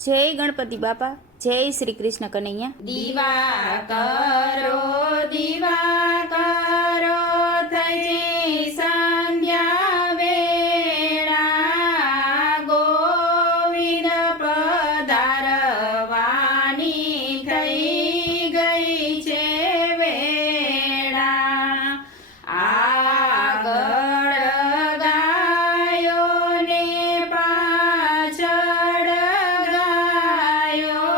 જય ગણપતિ બાપા, જય શ્રી કૃષ્ણ કનૈયા. દીવા કરો થઈ સંધ્યા વેળા ગોવિંદ પધારવાની થઈ ગઈ છે વેળા. આગળ ગાયો ને પાછળ ગાયો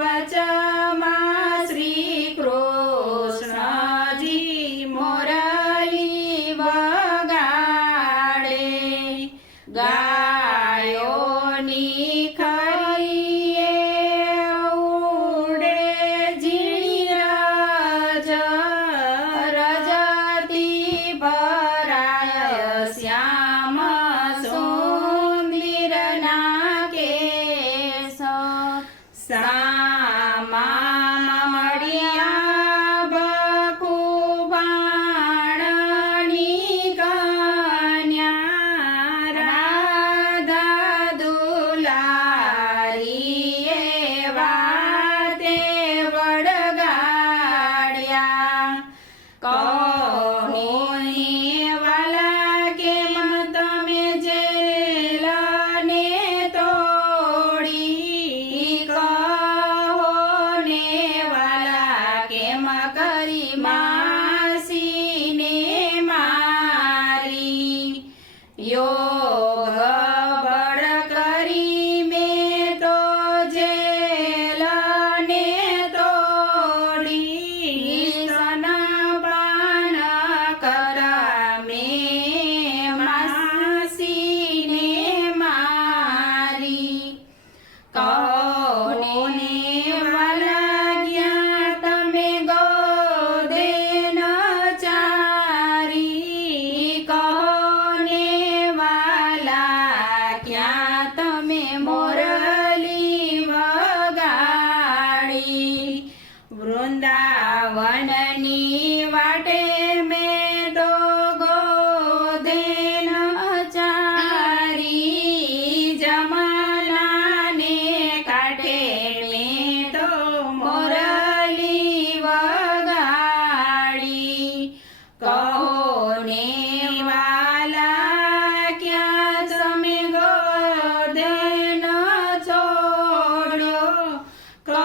વચમાં શ્રી કૃષ્ણજી મોરલી વગાડે. ગાયોની ખરીએ ઉડે ઝીણી રજતી ભરાય શ્યામ સુંદરના કેશ. સામા મળ્યા બકુબાણની કન્યા રાધા દુલારીએ વાતે વળગાડ્યા. કહો ને વાલા કેમ તમે જેલને તોડી. કહો ને વાલા કેમ કરી માસીને મારી. યોગ બળ કરી મેં તો જેલને તોડી. સ્તનપાન કરા મેં માસીને મારી. કહો ને વાલા ગયા તમે ગોદેન ચારી. કહો ને વાલા ક્યાં તમે મોરલી વગાડી. વૃંદાવનની વાટે મેં તો ગોદેન ચારી. જમનાને કાંઠે મેં તો મોરલી વગાડી. કહો ને વાલા ક્યાં તમે ગોદેન છોડ્યો. કહો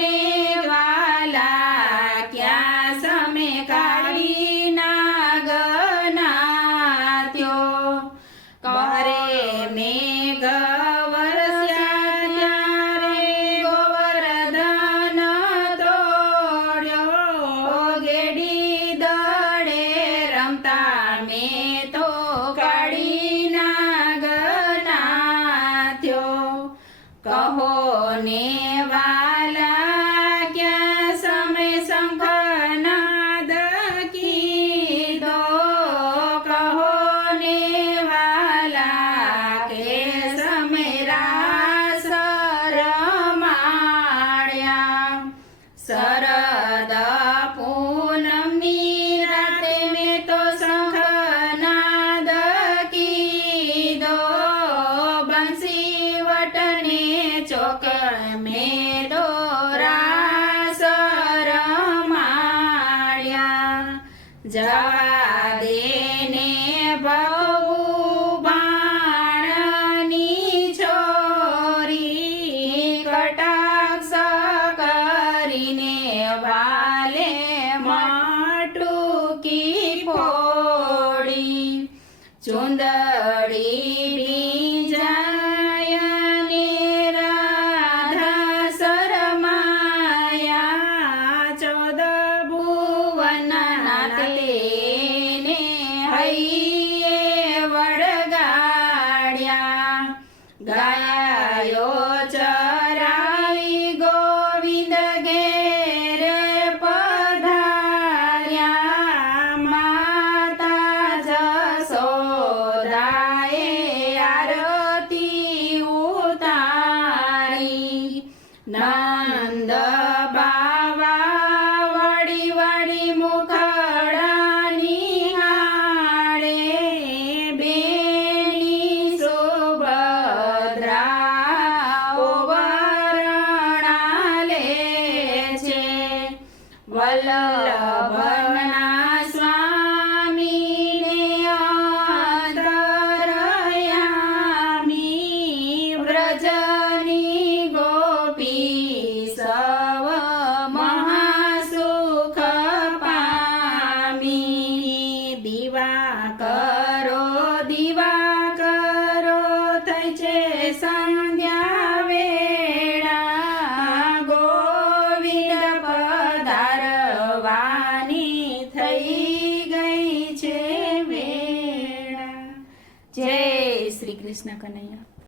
ને વાલા ક્યાં તમે કાઢી નાગનાથ્યો. કરે મેઘ વરસ્યા ત્યારે ગોવર્ધન તોડ્યો. ગેડી દડે રમતા મેં તો કાઢી નાગનાથ્યો. કહો ને વાલા ક્યાં સમય શંખનાદ કીધો. કહો ને વાલા કે સમય રાસ રમાડ્યા. શરદ પૂનમની રાતે મેં તો શંખનાદ કીધો. બંસી વટને ચોક મેં તો રાસ રમાડ્યા. જવા દે ને ભગવાનની છોરી. કટાક્ષ કરીને વાલે માટુકી ફોડી. ચુંદડી ભીંજાયને રાધા શરમાયા. 14 ભુવનના તેને હૈયે વળગાડ્યા. ગાયો ચરાવી ગોવિંદ ઘેરે પધાર્યા. માતા જશોદાએ વલ્લભના સ્વામીને અંતરયામી વ્રજની ગોપી સવ મહાસુખ પામી દીવા કરો થઈ છે સંધ્યા વેળા ગોવિંદ પધારવાની થઈ ગઈ છે વેળા. જય શ્રી કૃષ્ણ કનૈયા.